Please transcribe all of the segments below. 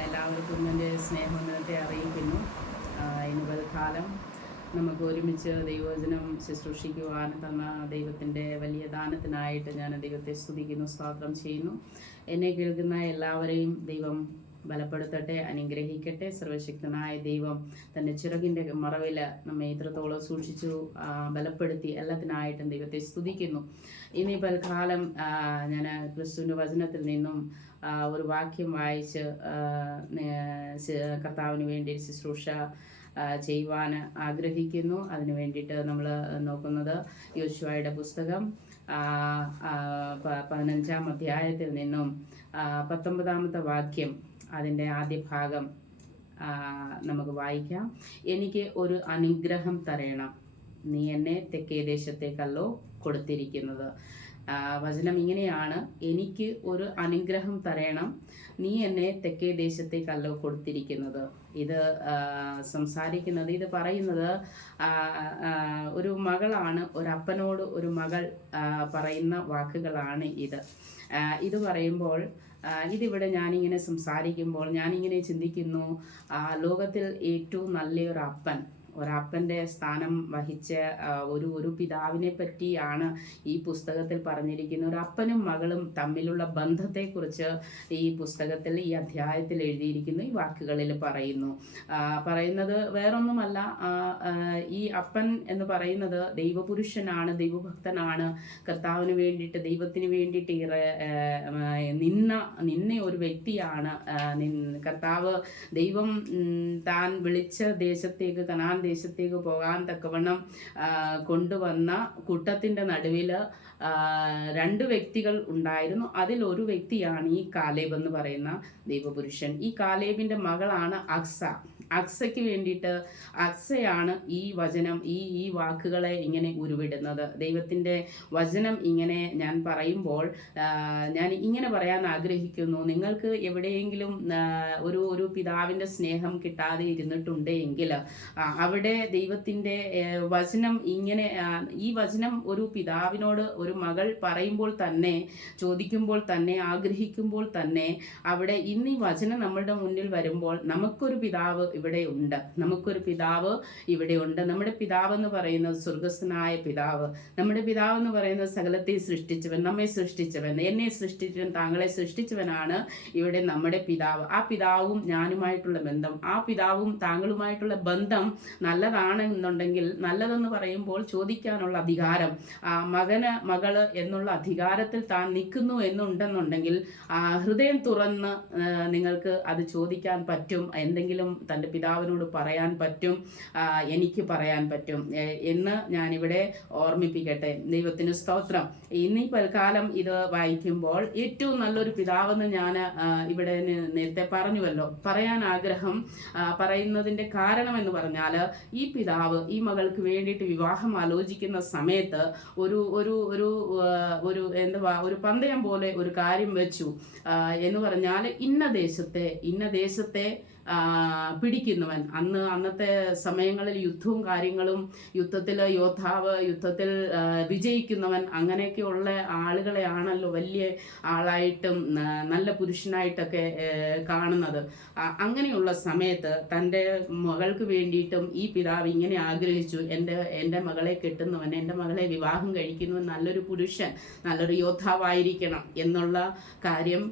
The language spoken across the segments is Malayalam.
എല്ലാവർക്കും എന്റെ സ്നേഹവന്ദനത്തെ അറിയിക്കുന്നു ഇനി കാലം നമുക്ക് ഒരുമിച്ച് ദൈവവചനം ശുശ്രൂഷിക്കുവാൻ തന്ന ദൈവത്തിന്റെ വലിയ ദാനത്തിനായിട്ട് ഞാൻ ദൈവത്തെ സ്തുതിക്കുന്നു സ്വാഗതം ചെയ്യുന്നു. എന്നെ കേൾക്കുന്ന എല്ലാവരെയും ദൈവം ബലപ്പെടുത്തട്ടെ അനുഗ്രഹിക്കട്ടെ. സർവശക്തനായ ദൈവം തന്റെ ചിറകിന്റെ മറവിൽ നമ്മെ ഇത്രത്തോളം സൂക്ഷിച്ചു ബലപ്പെടുത്തി എല്ലാത്തിനായിട്ടും ദൈവത്തെ സ്തുതിക്കുന്നു. ഇനി പൽക്കാലം ഞാൻ ക്രിസ്തുവിന്റെ വചനത്തിൽ നിന്നും ഒരു വാക്യം വായിച്ച് കർത്താവിന് വേണ്ടി ശുശ്രൂഷ ചെയ്യുവാൻ ആഗ്രഹിക്കുന്നു. അതിനു വേണ്ടിയിട്ട് നമ്മൾ നോക്കുന്നത് യോശുവായുടെ പുസ്തകം പതിനഞ്ചാം അധ്യായത്തിൽ നിന്നും പത്തൊമ്പതാമത്തെ വാക്യം. അതിന്റെ ആദ്യ ഭാഗം നമുക്ക് വായിക്കാം. എനിക്ക് ഒരു അനുഗ്രഹം തരയണം നീ എന്നെ തെക്കേ ദേശത്തേക്കല്ലോ കൊടുത്തിരിക്കുന്നത്. വചനം ഇങ്ങനെയാണ്. എനിക്ക് ഒരു അനുഗ്രഹം തരയണം നീ എന്നെ തെക്കേ ദേശത്തേക്കല്ലോ കൊടുത്തിരിക്കുന്നത്. ഇത് സംസാരിക്കുന്നത് ഇത് പറയുന്നത് ഒരു മകളാണ് ഒരു ഒരപ്പനോട് ഒരു മകൾ പറയുന്ന വാക്കുകളാണ് ഇത്. ഇത് പറയുമ്പോൾ ഇതിവിടെ ഞാനിങ്ങനെ സംസാരിക്കുമ്പോൾ ഞാനിങ്ങനെ ചിന്തിക്കുന്നു ലോകത്തിൽ ഏറ്റവും നല്ലൊരു അപ്പൻ ഒരപ്പന്റെ സ്ഥാനം വഹിച്ച ഒരു ഒരു പിതാവിനെ പറ്റിയാണ് ഈ പുസ്തകത്തിൽ പറഞ്ഞിരിക്കുന്നത്. ഒരു അപ്പനും മകളും തമ്മിലുള്ള ബന്ധത്തെക്കുറിച്ച് ഈ പുസ്തകത്തിൽ ഈ അധ്യായത്തിൽ എഴുതിയിരിക്കുന്നു ഈ വാക്കുകളിൽ പറയുന്നു. പറയുന്നത് വേറൊന്നുമല്ല ഈ അപ്പൻ എന്ന് പറയുന്നത് ദൈവപുരുഷനാണ് ദൈവഭക്തനാണ്. കർത്താവിന് വേണ്ടിയിട്ട് ദൈവത്തിന് വേണ്ടിയിട്ട് നിന്ന നിന്ന ഒരു വ്യക്തിയാണ്. കർത്താവ് ദൈവം താൻ വിളിച്ച ദേശത്തേക്ക് കനാൻ ദേശത്തേക്ക് പോകാൻ തക്കവണ്ണം കൊണ്ടുവന്ന കൂട്ടത്തിന്റെ നടുവിൽ രണ്ട് വ്യക്തികൾ ഉണ്ടായിരുന്നു. അതിൽ ഒരു വ്യക്തിയാണ് ഈ കാലേബ് എന്ന് പറയുന്ന ദൈവപുരുഷൻ. ഈ കാലേബിന്റെ മകളാണ് അക്സ. അക്സയ്ക്ക് വേണ്ടിയിട്ട് അക്സയാണ് ഈ വചനം ഈ ഈ വാക്കുകളെ ഇങ്ങനെ ഉരുവിടുന്നത്. ദൈവത്തിന്റെ വചനം ഇങ്ങനെ ഞാൻ പറയുമ്പോൾ ഞാൻ ഇങ്ങനെ പറയാൻ ആഗ്രഹിക്കുന്നു. നിങ്ങൾക്ക് എവിടെയെങ്കിലും ഒരു ഒരു പിതാവിന്റെ സ്നേഹം കിട്ടാതെ ഇരുന്നിട്ടുണ്ടെങ്കിൽ അവിടെ ദൈവത്തിന്റെ വചനം ഇങ്ങനെ ഈ വചനം ഒരു പിതാവിനോട് ഒരു മകൾ പറയുമ്പോൾ തന്നെ ചോദിക്കുമ്പോൾ തന്നെ ആഗ്രഹിക്കുമ്പോൾ തന്നെ അവിടെ ഇന്ന് ഈ വചനം നമ്മളുടെ മുന്നിൽ വരുമ്പോൾ നമുക്കൊരു പിതാവ് ഇവിടെ ഉണ്ട് നമുക്കൊരു പിതാവ് ഇവിടെ ഉണ്ട് നമ്മുടെ പിതാവ് എന്ന് പറയുന്നത് സ്വർഗസ്വനായ പിതാവ്. നമ്മുടെ പിതാവ് എന്ന് പറയുന്നത് സകലത്തെ സൃഷ്ടിച്ചവൻ നമ്മെ സൃഷ്ടിച്ചവൻ എന്നെ സൃഷ്ടിച്ചവൻ താങ്കളെ സൃഷ്ടിച്ചവനാണ് ഇവിടെ നമ്മുടെ പിതാവ്. ആ പിതാവും ഞാനുമായിട്ടുള്ള ബന്ധം ആ പിതാവും താങ്കളുമായിട്ടുള്ള ബന്ധം നല്ലതാണെന്നുണ്ടെങ്കിൽ നല്ലതെന്ന് പറയുമ്പോൾ ചോദിക്കാനുള്ള അധികാരം മകന് മകൾ എന്നുള്ള അധികാരത്തിൽ താൻ നിൽക്കുന്നു എന്നുണ്ടെന്നുണ്ടെങ്കിൽ ഹൃദയം തുറന്ന് നിങ്ങൾക്ക് അത് ചോദിക്കാൻ പറ്റും. എന്തെങ്കിലും തന്റെ പിതാവിനോട് പറയാൻ പറ്റും എനിക്ക് പറയാൻ പറ്റും എന്ന് ഞാനിവിടെ ഓർമ്മിപ്പിക്കട്ടെ. ദൈവത്തിന് സ്തോത്രം. ഇനി പൽക്കാലം ഇത് വായിക്കുമ്പോൾ ഏറ്റവും നല്ലൊരു പിതാവെന്ന് ഞാൻ ഇവിടെ നേരത്തെ പറഞ്ഞുവല്ലോ. പറയാൻ ആഗ്രഹം പറയുന്നതിന്റെ കാരണം എന്ന് പറഞ്ഞാൽ ഈ പിതാവ് ഈ മകൾക്ക് വേണ്ടിയിട്ട് വിവാഹം ആലോചിക്കുന്ന സമയത്ത് ഒരു ഒരു ഒരു ഒരു എന്താ ഒരു പന്തയം പോലെ ഒരു കാര്യം വെച്ചു. എന്ന് പറഞ്ഞാൽ ഇന്ന ദേശത്തെ ഇന്ന ദേശത്തെ പിടിക്കുന്നവൻ. അന്ന് അന്നത്തെ സമയങ്ങളിൽ യുദ്ധവും കാര്യങ്ങളും യുദ്ധത്തിൽ യോദ്ധാവ് യുദ്ധത്തിൽ വിജയിക്കുന്നവൻ അങ്ങനെയൊക്കെയുള്ള ആളുകളെയാണല്ലോ വലിയ ആളായിട്ടും നല്ല പുരുഷനായിട്ടൊക്കെ കാണുന്നത്. അങ്ങനെയുള്ള സമയത്ത് തന്റെ മകൾക്ക് വേണ്ടിയിട്ടും ഈ പിതാവ് ഇങ്ങനെ ആഗ്രഹിച്ചു എന്റെ എന്റെ മകളെ കെട്ടുന്നവൻ എന്റെ മകളെ വിവാഹം കഴിക്കുന്നവൻ നല്ലൊരു പുരുഷൻ നല്ലൊരു യോദ്ധാവായിരിക്കണം എന്നുള്ള കാര്യം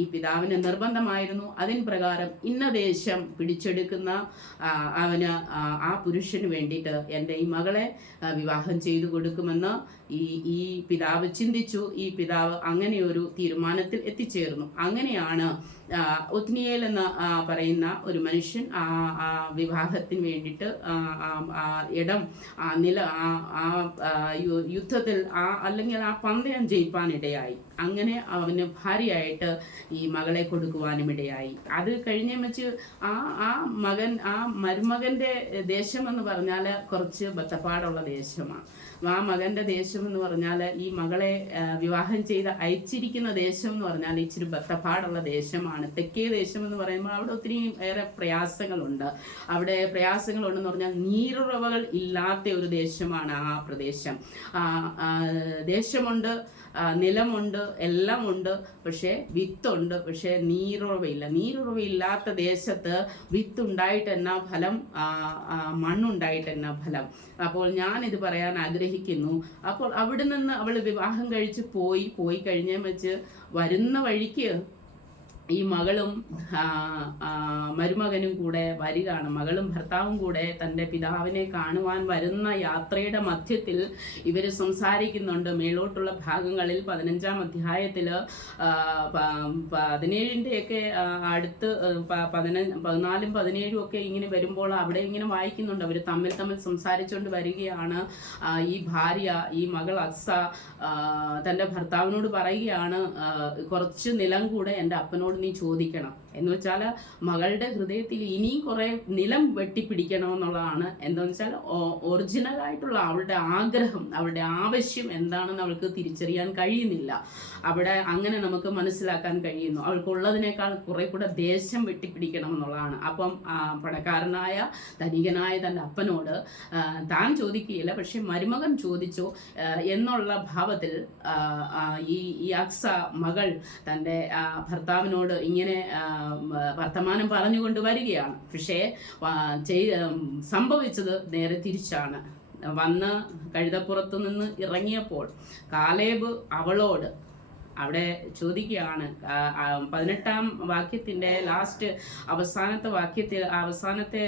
ഈ പിതാവിന് നിർബന്ധമായിരുന്നു. അതിൻ പ്രകാരം ഇന്ന ദേശം പിടിച്ചെടുക്കുന്ന അവന് ആ, പുരുഷന് വേണ്ടിയിട്ട് എന്റെ ഈ മകളെ വിവാഹം ചെയ്തു കൊടുക്കുമെന്ന് ഈ ഈ പിതാവ് ചിന്തിച്ചു. ഈ പിതാവ് അങ്ങനെ ഒരു തീരുമാനത്തിൽ എത്തിച്ചേർന്നു. അങ്ങനെയാണ് ഒത്നിയേൽ എന്ന് പറയുന്ന ഒരു മനുഷ്യൻ ആ വിവാഹത്തിന് വേണ്ടിയിട്ട് ഇടം നില ആ, യുദ്ധത്തിൽ ആ അല്ലെങ്കിൽ ആ പന്തയം ജയിപ്പാനിടയായി. അങ്ങനെ അവന് ഭാര്യയായിട്ട് ഈ മകളെ കൊടുക്കുവാനും ഇടയായി. അത് കഴിഞ്ഞേ വെച്ച് ആ ആ മകൻ ആ മരുമകന്റെ ദേശം എന്ന് പറഞ്ഞാൽ കുറച്ച് ബത്തപ്പാടുള്ള ദേശമാണ് ആ മകന്റെ ദേശം എന്ന് പറഞ്ഞാൽ ഈ മകളെ വിവാഹം ചെയ്ത് അയച്ചിരിക്കുന്ന ദേശം എന്ന് പറഞ്ഞാൽ ഇച്ചിരി ബത്തപ്പാടുള്ള ദേശമാണ്. തെക്കേ ദേശം എന്ന് പറയുമ്പോൾ അവിടെ ഒത്തിരി ഏറെ പ്രയാസങ്ങളുണ്ട്. അവിടെ പ്രയാസങ്ങളുണ്ടെന്ന് പറഞ്ഞാൽ നീരുറവകൾ ഇല്ലാത്ത ഒരു ദേശമാണ് ആ പ്രദേശം. ദേശമുണ്ട് നിലമുണ്ട് എല്ലാം ഉണ്ട് പക്ഷേ വിത്തുണ്ട് പക്ഷേ നീരുറവയില്ല നീരുറവയില്ലാത്ത ദേശത്ത് വിത്തുണ്ടായിട്ട് എന്നാ ഫലം മണ്ണുണ്ടായിട്ട് എന്നാ ഫലം? അപ്പോൾ ഞാൻ ഇത് പറയാൻ ആഗ്രഹിക്കുന്നു. അപ്പോൾ അവിടെ നിന്ന് അവൾ വിവാഹം കഴിച്ച് പോയി. പോയി കഴിഞ്ഞേ വെച്ച് വരുന്ന വഴിക്ക് ഈ മകളും മരുമകനും കൂടെ വരികയാണ്. മകളും ഭർത്താവും കൂടെ തന്റെ പിതാവിനെ കാണുവാൻ വരുന്ന യാത്രയുടെ മധ്യത്തിൽ ഇവർ സംസാരിക്കുന്നുണ്ട്. മേളോട്ടുള്ള ഭാഗങ്ങളിൽ പതിനഞ്ചാം അധ്യായത്തിൽ പതിനേഴിന്റെയൊക്കെ അടുത്ത് പതിനഞ്ച് പതിന പതിനാലും പതിനേഴും ഒക്കെ ഇങ്ങനെ വരുമ്പോൾ അവിടെ ഇങ്ങനെ വായിക്കുന്നുണ്ട്. അവർ തമ്മിൽ തമ്മിൽ സംസാരിച്ചുകൊണ്ട് വരികയാണ്. ഈ ഭാര്യ ഈ മകൾ അക്സ തന്റെ ഭർത്താവിനോട് പറയുകയാണ് കുറച്ച് നിലം കൂടെ എന്റെ അപ്പനോട് നീ ചോദിക്കണം. എന്ന് വെച്ചാൽ മകളുടെ ഹൃദയത്തിൽ ഇനിയും കുറേ നിലം വെട്ടിപ്പിടിക്കണമെന്നുള്ളതാണ്. എന്താണെന്ന് വെച്ചാൽ ഒറിജിനൽ ആയിട്ടുള്ള അവളുടെ ആഗ്രഹം അവളുടെ ആവശ്യം എന്താണെന്ന് അവൾക്ക് തിരിച്ചറിയാൻ കഴിയുന്നില്ല. അവിടെ അങ്ങനെ നമുക്ക് മനസ്സിലാക്കാൻ കഴിയുന്നു. അവൾക്കുള്ളതിനേക്കാൾ കുറെ കൂടെ ദേശം വെട്ടിപ്പിടിക്കണം എന്നുള്ളതാണ് അപ്പം പണക്കാരനായ ധനികനായ തന്റെ അപ്പനോട് താൻ ചോദിക്കുകയില്ല പക്ഷെ മരുമകൻ ചോദിച്ചു എന്നുള്ള ഭാവത്തിൽ ഈ ഈ അക്സ മകൾ തന്റെ ഭർത്താവിനോട് ഇങ്ങനെ വർത്തമാനം പറഞ്ഞുകൊണ്ട് വരികയാണ്. പക്ഷേ ചെയ്- സംഭവിച്ചത് നേരെ തിരിച്ചാണ്. വന്ന് കഴുതപ്പുറത്ത് നിന്ന് ഇറങ്ങിയപ്പോൾ കാലേബ് അവളോട് അവിടെ ചോദിക്കുകയാണ് പതിനെട്ടാം വാക്യത്തിന്റെ ലാസ്റ്റ് അവസാനത്തെ വാക്യത്തിൽ അവസാനത്തെ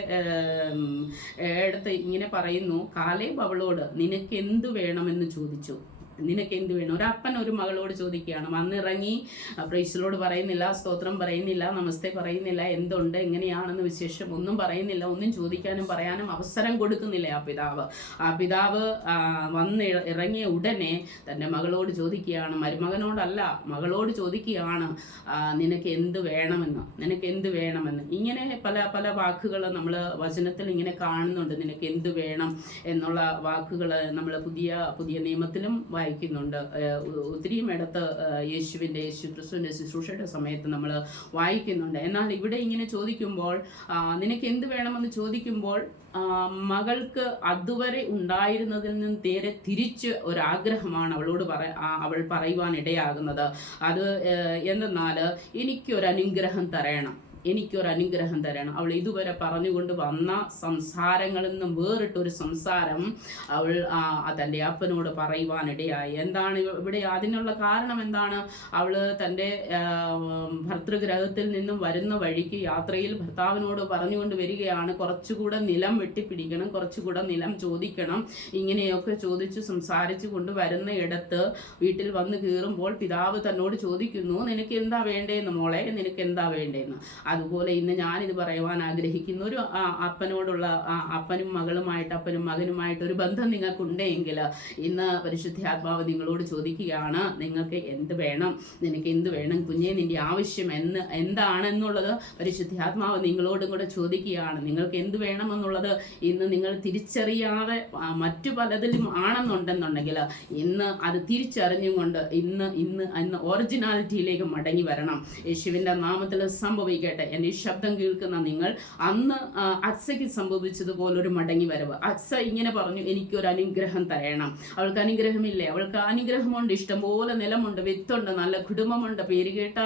എടുത്ത് ഇങ്ങനെ പറയുന്നു കാലേബ് അവളോട് നിനക്ക് എന്തു വേണമെന്ന് ചോദിച്ചു? നിനക്ക് എന്ത് വേണം ഒരു അപ്പൻ ഒരു മകളോട് ചോദിക്കുകയാണ്. വന്നിറങ്ങി പ്രൈസിലോട് പറയുന്നില്ല സ്തോത്രം പറയുന്നില്ല നമസ്തേ പറയുന്നില്ല എന്തുണ്ട് എങ്ങനെയാണെന്ന് വിശേഷം ഒന്നും പറയുന്നില്ല ഒന്നും ചോദിക്കാനും പറയാനും അവസരം കൊടുക്കുന്നില്ല ആ പിതാവ്. ആ പിതാവ് വന്ന് ഇറങ്ങിയ ഉടനെ തന്റെ മകളോട് ചോദിക്കുകയാണ്. മരുമകനോടല്ല മകളോട് ചോദിക്കുകയാണ് നിനക്ക് എന്ത് വേണമെന്ന് നിനക്ക് എന്ത് വേണമെന്ന്. ഇങ്ങനെ പല പല വാക്കുകൾ നമ്മൾ വചനത്തിൽ ഇങ്ങനെ കാണുന്നുണ്ട്. നിനക്ക് എന്ത് വേണം എന്നുള്ള വാക്കുകൾ നമ്മൾ പുതിയ പുതിയ നിയമത്തിലും വായിക്കുന്നുണ്ട് ഏഹ് ഒത്തിരി ഇടത്ത് യേശുവിന്റെ യേശു ക്രിസ്തുവിന്റെ ശുശ്രൂഷയുടെ സമയത്ത് നമ്മൾ വായിക്കുന്നുണ്ട്. എന്നാൽ ഇവിടെ ഇങ്ങനെ ചോദിക്കുമ്പോൾ നിനക്ക് എന്ത് വേണമെന്ന് ചോദിക്കുമ്പോൾ മകൾക്ക് അതുവരെ ഉണ്ടായിരുന്നതിൽ നിന്നും നേരെ തിരിച്ച് ഒരാഗ്രഹമാണ് അവളോട് പറ അവൾ പറയുവാൻ ഇടയാകുന്നത്. അത് എന്തെന്നാൽ എനിക്കൊരു അനുഗ്രഹം തരണം. എനിക്കൊരു അനുഗ്രഹം തരണം. അവൾ ഇതുവരെ പറഞ്ഞുകൊണ്ട് വന്ന സംസാരങ്ങളിൽ നിന്നും വേറിട്ടൊരു സംസാരം അവൾ തന്റെ അപ്പനോട് പറയുവാനിടയായി. എന്താണ് ഇവിടെ അതിനുള്ള കാരണം എന്താണ്? അവൾ തന്റെ ഭർതൃഗ്രഹത്തിൽ നിന്നും വരുന്ന വഴിക്ക് യാത്രയിൽ ഭർത്താവിനോട് പറഞ്ഞുകൊണ്ട് വരികയാണ്. കുറച്ചുകൂടെ നിലം വെട്ടിപ്പിടിക്കണം കുറച്ചുകൂടെ നിലം ചോദിക്കണം. ഇങ്ങനെയൊക്കെ ചോദിച്ച് സംസാരിച്ചു കൊണ്ട് വരുന്ന ഇടത്ത് വീട്ടിൽ വന്ന് കീറുമ്പോൾ പിതാവ് തന്നോട് ചോദിക്കുന്നു നിനക്ക് എന്താ വേണ്ടേന്ന് മോളെ? നിനക്ക് എന്താ വേണ്ടേന്ന്? അതുപോലെ ഇന്ന് ഞാനിത് പറയുവാൻ ആഗ്രഹിക്കുന്ന ഒരു അപ്പനോടുള്ള അപ്പനും മകളുമായിട്ട് അപ്പനും മകനുമായിട്ട് ഒരു ബന്ധം നിങ്ങൾക്കുണ്ടെങ്കിൽ ഇന്ന് പരിശുദ്ധാത്മാവ് നിങ്ങളോട് ചോദിക്കുകയാണ് നിങ്ങൾക്ക് എന്ത് വേണം? നിനക്ക് എന്ത് വേണം? കുഞ്ഞെ നിന്റെ ആവശ്യം എന്ന് എന്താണെന്നുള്ളത് പരിശുദ്ധാത്മാവ് നിങ്ങളോടും കൂടെ ചോദിക്കുകയാണ്. നിങ്ങൾക്ക് എന്ത് വേണമെന്നുള്ളത് ഇന്ന് നിങ്ങൾ തിരിച്ചറിയാതെ മറ്റു പലതിലും ആണെന്നുണ്ടെന്നുണ്ടെങ്കിൽ ഇന്ന് അത് തിരിച്ചറിഞ്ഞുകൊണ്ട് ഇന്ന് ഇന്ന് ഇന്ന് ഒറിജിനാലിറ്റിയിലേക്ക് മടങ്ങി വരണം. യേശുവിന്റെ നാമത്തിൽ സംഭവിക്കട്ടെ. എന്റെ ഈ ശബ്ദം കേൾക്കുന്ന നിങ്ങൾ അന്ന് അക്സയ്ക്ക് സംഭവിച്ചതുപോലെ ഒരു മടങ്ങി വരവ് അക്സ ഇങ്ങനെ പറഞ്ഞു എനിക്കൊരു അനുഗ്രഹം തരണം. അവൾക്ക് അനുഗ്രഹമില്ലേ? അവൾക്ക് അനുഗ്രഹമുണ്ട് ഇഷ്ടംപോലെ നിലമുണ്ട് വിത്തുണ്ട് നല്ല കുടുംബമുണ്ട് പേരുകേട്ട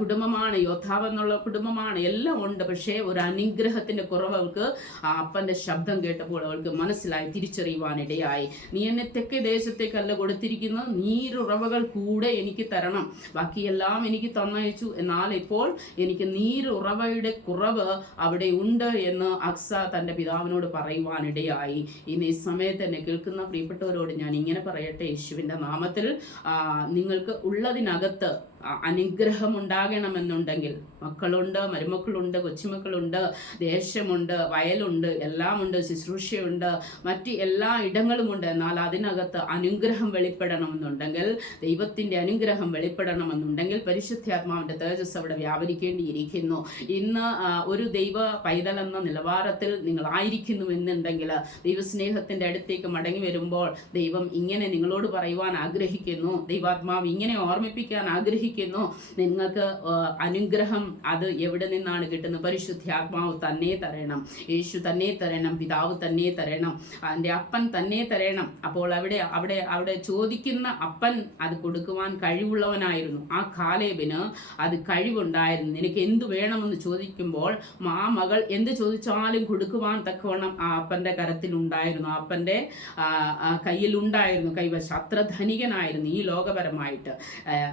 കുടുംബമാണ് യോദ്ധാവ് എന്നുള്ള കുടുംബമാണ് എല്ലാം ഉണ്ട്. പക്ഷേ ഒരു അനുഗ്രഹത്തിന്റെ കുറവ് അവൾക്ക് ആ അപ്പന്റെ ശബ്ദം കേട്ടപ്പോൾ അവൾക്ക് മനസ്സിലായി തിരിച്ചറിയുവാനിടയായി. നീ എന്നെ തെക്കേ ദേശത്തേക്കല്ല കൊടുത്തിരിക്കുന്നത് നീരുറവകൾ കൂടെ എനിക്ക് തരണം. ബാക്കിയെല്ലാം എനിക്ക് തന്നയച്ചു. എന്നാൽ ഇപ്പോൾ എനിക്ക് നീരുറവയുടെ കുറവ് അവിടെ ഉണ്ട് എന്ന് അക്സ തന്റെ പിതാവിനോട് പറയുവാനിടയായി. ഇന്ന് ഈ സമയത്ത് എന്നെ കേൾക്കുന്ന പ്രിയപ്പെട്ടവരോട് ഞാൻ ഇങ്ങനെ പറയട്ടെ യേശുവിന്റെ നാമത്തിൽ നിങ്ങൾക്ക് ഉള്ളതിനകത്ത് അനുഗ്രഹം ഉണ്ടാകണമെന്നുണ്ടെങ്കിൽ മക്കളുണ്ട് മരുമക്കളുണ്ട് കൊച്ചുമക്കളുണ്ട് ദേശമുണ്ട് വയലുണ്ട് എല്ലാമുണ്ട് ശുശ്രൂഷയുണ്ട് മറ്റ് എല്ലാ ഇടങ്ങളുമുണ്ട്. എന്നാൽ അതിനകത്ത് അനുഗ്രഹം വെളിപ്പെടണമെന്നുണ്ടെങ്കിൽ ദൈവത്തിന്റെ അനുഗ്രഹം വെളിപ്പെടണമെന്നുണ്ടെങ്കിൽ പരിശുദ്ധാത്മാവിന്റെ തേജസ് അവിടെ വ്യാപരിക്കേണ്ടിയിരിക്കുന്നു ഇന്ന് ഒരു ദൈവ പൈതൽ എന്ന നിലവാരത്തിൽ നിങ്ങളായിരിക്കുന്നു എന്നുണ്ടെങ്കിൽ ദൈവസ്നേഹത്തിന്റെ അടുത്തേക്ക് മടങ്ങി വരുമ്പോൾ ദൈവം ഇങ്ങനെ നിങ്ങളോട് പറയുവാൻ ആഗ്രഹിക്കുന്നു. ദൈവാത്മാവ് ഇങ്ങനെ ഓർമ്മിപ്പിക്കാൻ ആഗ്രഹിക്കുന്നു. നിങ്ങൾക്ക് അനുഗ്രഹം അത് എവിടെ നിന്നാണ് കിട്ടുന്നത്? പരിശുദ്ധാത്മാവ് തന്നെ തരണം. യേശു തന്നെ തരണം. പിതാവ് തന്നെ തരണം. എന്റെ അപ്പൻ തന്നെ തരണം. അപ്പോൾ അവിടെ അവിടെ അവിടെ ചോദിക്കുന്ന അപ്പൻ അത് കൊടുക്കുവാൻ കഴിവുള്ളവനായിരുന്നു. ആ കാലേബിന് അത് കഴിവുണ്ടായിരുന്നു. നിനക്ക് എന്ത് വേണമെന്ന് ചോദിക്കുമ്പോൾ ആ മകൾ എന്ത് ചോദിച്ചാലും കൊടുക്കുവാൻ തക്കവണ്ണം ആ അപ്പന്റെ കരത്തിൽ ഉണ്ടായിരുന്നു അപ്പന്റെ കയ്യിലുണ്ടായിരുന്നു. കൈവശം അത്ര ധനികനായിരുന്നു ഈ ലോകപരമായിട്ട്.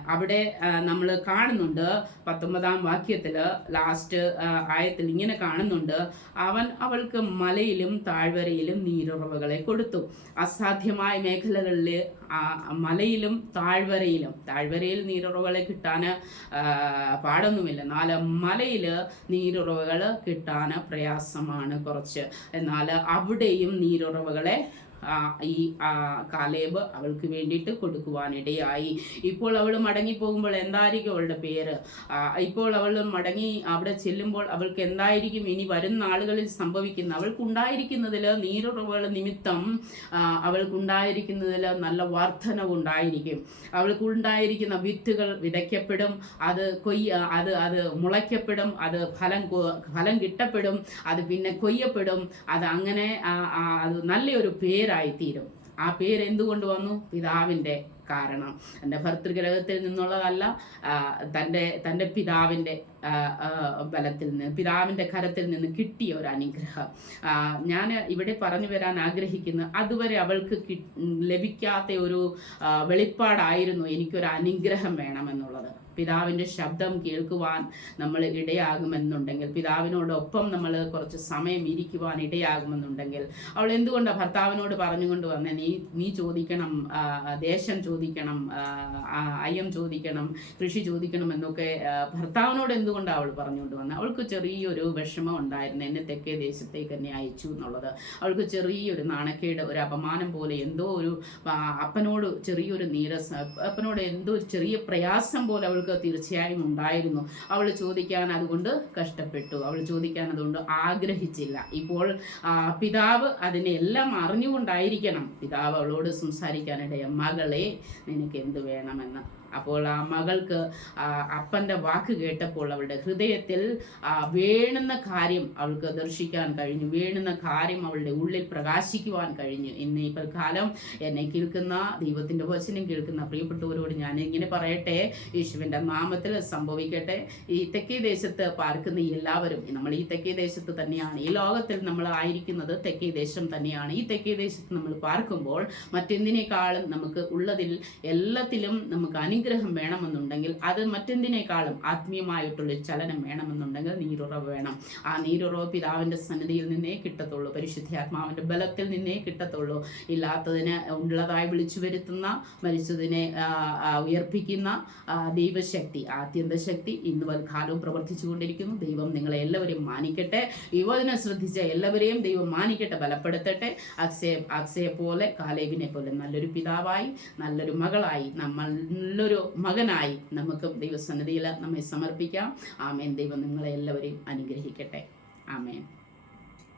അവിടെ നമ്മൾ കാണുന്നുണ്ട്. പത്തൊമ്പതാം വാക്യത്തിൽ ലാസ്റ്റ് ആയത്തിൽ ഇങ്ങനെ കാണുന്നുണ്ട്. അവൻ അവൾക്ക് മലയിലും താഴ്വരയിലും നീരുറവുകളെ കൊടുത്തു. അസാധ്യമായ മേഖലകളിൽ മലയിലും താഴ്വരയിലും. താഴ്വരയിൽ നീരുറവകളെ കിട്ടാൻ പാടൊന്നുമില്ല. എന്നാൽ മലയിൽ നീരുറവുകൾ കിട്ടാൻ പ്രയാസമാണ് കുറച്ച്. എന്നാൽ അവിടെയും നീരുറവകളെ ഈ കാലേബ് അവൾക്ക് വേണ്ടിയിട്ട് കൊടുക്കുവാനിടയായി. ഇപ്പോൾ അവൾ മടങ്ങി പോകുമ്പോൾ എന്തായിരിക്കും അവളുടെ പേര്? ഇപ്പോൾ അവൾ മടങ്ങി അവിടെ ചെല്ലുമ്പോൾ അവൾക്ക് എന്തായിരിക്കും ഇനി വരുന്ന നാളുകളിൽ സംഭവിക്കുന്നത്? അവൾക്കുണ്ടായിരിക്കുന്നതിൽ നീരുറവുകൾ നിമിത്തം അവൾക്കുണ്ടായിരിക്കുന്നതിൽ നല്ല വർധനവുണ്ടായിരിക്കും. അവൾക്കുണ്ടായിരിക്കുന്ന വിത്തുകൾ വിതയ്ക്കപ്പെടും അത് കൊയ്യ അത് അത് മുളയ്ക്കപ്പെടും അത് ഫലം ഫലം കിട്ടപ്പെടും അത് പിന്നെ കൊയ്യപ്പെടും. അത് അങ്ങനെ അത് നല്ലൊരു പേരായിത്തീരും. ആ പേര് എന്തുകൊണ്ട് വന്നു? പിതാവിന്റെ കാരണം. എന്റെ ഭർത്തൃഗ്രഹത്തിൽ നിന്നുള്ളതല്ല തന്റെ തന്റെ പിതാവിന്റെ ബലത്തിൽ നിന്ന് പിതാവിന്റെ കരത്തിൽ നിന്ന് കിട്ടിയ ഒരു അനുഗ്രഹം. ഞാൻ ഇവിടെ പറഞ്ഞു വരാൻ ആഗ്രഹിക്കുന്നു. അതുവരെ അവൾക്ക് ലഭിക്കാത്ത ഒരു വെളിപ്പാടായിരുന്നു എനിക്കൊരു അനുഗ്രഹം വേണമെന്നുള്ളത്. പിതാവിന്റെ ശബ്ദം കേൾക്കുവാൻ നമ്മൾ ഇടയാകുമെന്നുണ്ടെങ്കിൽ പിതാവിനോടൊപ്പം നമ്മൾ കുറച്ച് സമയം ഇരിക്കുവാൻ ഇടയാകുമെന്നുണ്ടെങ്കിൽ അവൾ എന്തുകൊണ്ടാണ് ഭർത്താവിനോട് പറഞ്ഞുകൊണ്ട് വന്നേ? നീ നീ ചോദിക്കണം ദേശം ചോദിക്കണം അയ്യം ചോദിക്കണം കൃഷി ചോദിക്കണം എന്നൊക്കെ ഭർത്താവിനോട് എന്തുകൊണ്ടാണ് അവൾ പറഞ്ഞുകൊണ്ട് വന്നത് അവൾക്ക് ചെറിയൊരു വിഷമം ഉണ്ടായിരുന്നു. എന്നെ തെക്കേ ദേശത്തേക്ക് എന്നെ അയച്ചു എന്നുള്ളത്. അവൾക്ക് ചെറിയൊരു നാണക്കേട് ഒരു അപമാനം പോലെ എന്തോ ഒരു അപ്പനോട് ചെറിയൊരു നീരസ അപ്പനോട് എന്തോ ഒരു ചെറിയ പ്രയാസം പോലെ അവൾക്ക് തീർച്ചയായും ഉണ്ടായിരുന്നു. അവൾ ചോദിക്കാൻ അതുകൊണ്ട് കഷ്ടപ്പെട്ടു. അവൾ ചോദിക്കാൻ അതുകൊണ്ട് ആഗ്രഹിച്ചില്ല. ഇപ്പോൾ പിതാവ് അതിനെല്ലാം അറിഞ്ഞുകൊണ്ടായിരിക്കണം. പിതാവ് അവളോട് സംസാരിക്കാനിടയ മകളെ നിനക്ക് എന്ത് വേണമെന്ന്? അപ്പോൾ ആ മകൾക്ക് അപ്പന്റെ വാക്ക് കേട്ടപ്പോൾ അവളുടെ ഹൃദയത്തിൽ വേണുന്ന കാര്യം അവൾക്ക് ദർശിക്കാൻ കഴിഞ്ഞു. വേണുന്ന കാര്യം അവളുടെ ഉള്ളിൽ പ്രകാശിക്കുവാൻ കഴിഞ്ഞു. ഇന്ന് ഇപ്പോൾ കാലം എന്നെ കേൾക്കുന്ന ദൈവത്തിന്റെ വചനം കേൾക്കുന്ന പ്രിയപ്പെട്ടവരോട് ഞാൻ ഇങ്ങനെ പറയട്ടെ. യേശുവിന്റെ നാമത്തിൽ സംഭവിക്കട്ടെ. ഈ തെക്കേ ദേശത്ത് പാർക്കുന്ന എല്ലാവരും നമ്മൾ ഈ തെക്കേ ദേശത്ത് തന്നെയാണ്. ഈ ലോകത്തിൽ നമ്മൾ ആയിരിക്കുന്നത് തെക്കേ ദേശം തന്നെയാണ്. ഈ തെക്കേ ദേശത്ത് നമ്മൾ പാർക്കുമ്പോൾ മറ്റെന്തിനേക്കാളും നമുക്ക് ഉള്ളതിൽ എല്ലാത്തിലും നമുക്ക് അനുഗ്രഹം വേണമെന്നുണ്ടെങ്കിൽ അത് മറ്റെന്തിനേക്കാളും ആത്മീയമായിട്ടുള്ള ചലനം വേണമെന്നുണ്ടെങ്കിൽ നീരുറവ് വേണം. ആ നീരുറവ് പിതാവിന്റെ സന്നിധിയിൽ നിന്നേ കിട്ടത്തുള്ളൂ. പരിശുദ്ധാത്മാവിന്റെ ബലത്തിൽ നിന്നേ കിട്ടത്തുള്ളൂ. ഇല്ലാത്തതിനെ ഉള്ളതായി വിളിച്ചു വരുത്തുന്ന മരിച്ചതിനെ ഉയർപ്പിക്കുന്ന ദൈവശക്തി ആത്യന്ത ശക്തി ഇന്ന് വൽക്കാലവും പ്രവർത്തിച്ചുകൊണ്ടിരിക്കുന്നു. ദൈവം നിങ്ങളെ എല്ലാവരെയും മാനിക്കട്ടെ. യുവതിനെ ശ്രദ്ധിച്ച എല്ലാവരെയും ദൈവം മാനിക്കട്ടെ ബലപ്പെടുത്തട്ടെ. അക്ഷയ അക്ഷയെ പോലെ കാലേവിനെ പോലെ നല്ലൊരു പിതാവായി നല്ലൊരു മകളായി നമ്മൾ നല്ലൊരു മകനായി നമുക്ക് ദൈവസന്നിധിയിൽ നമ്മെ സമർപ്പിക്കാം. ആമേൻ. ദൈവം നിങ്ങളെ എല്ലാവരെയും അനുഗ്രഹിക്കട്ടെ. ആമേൻ.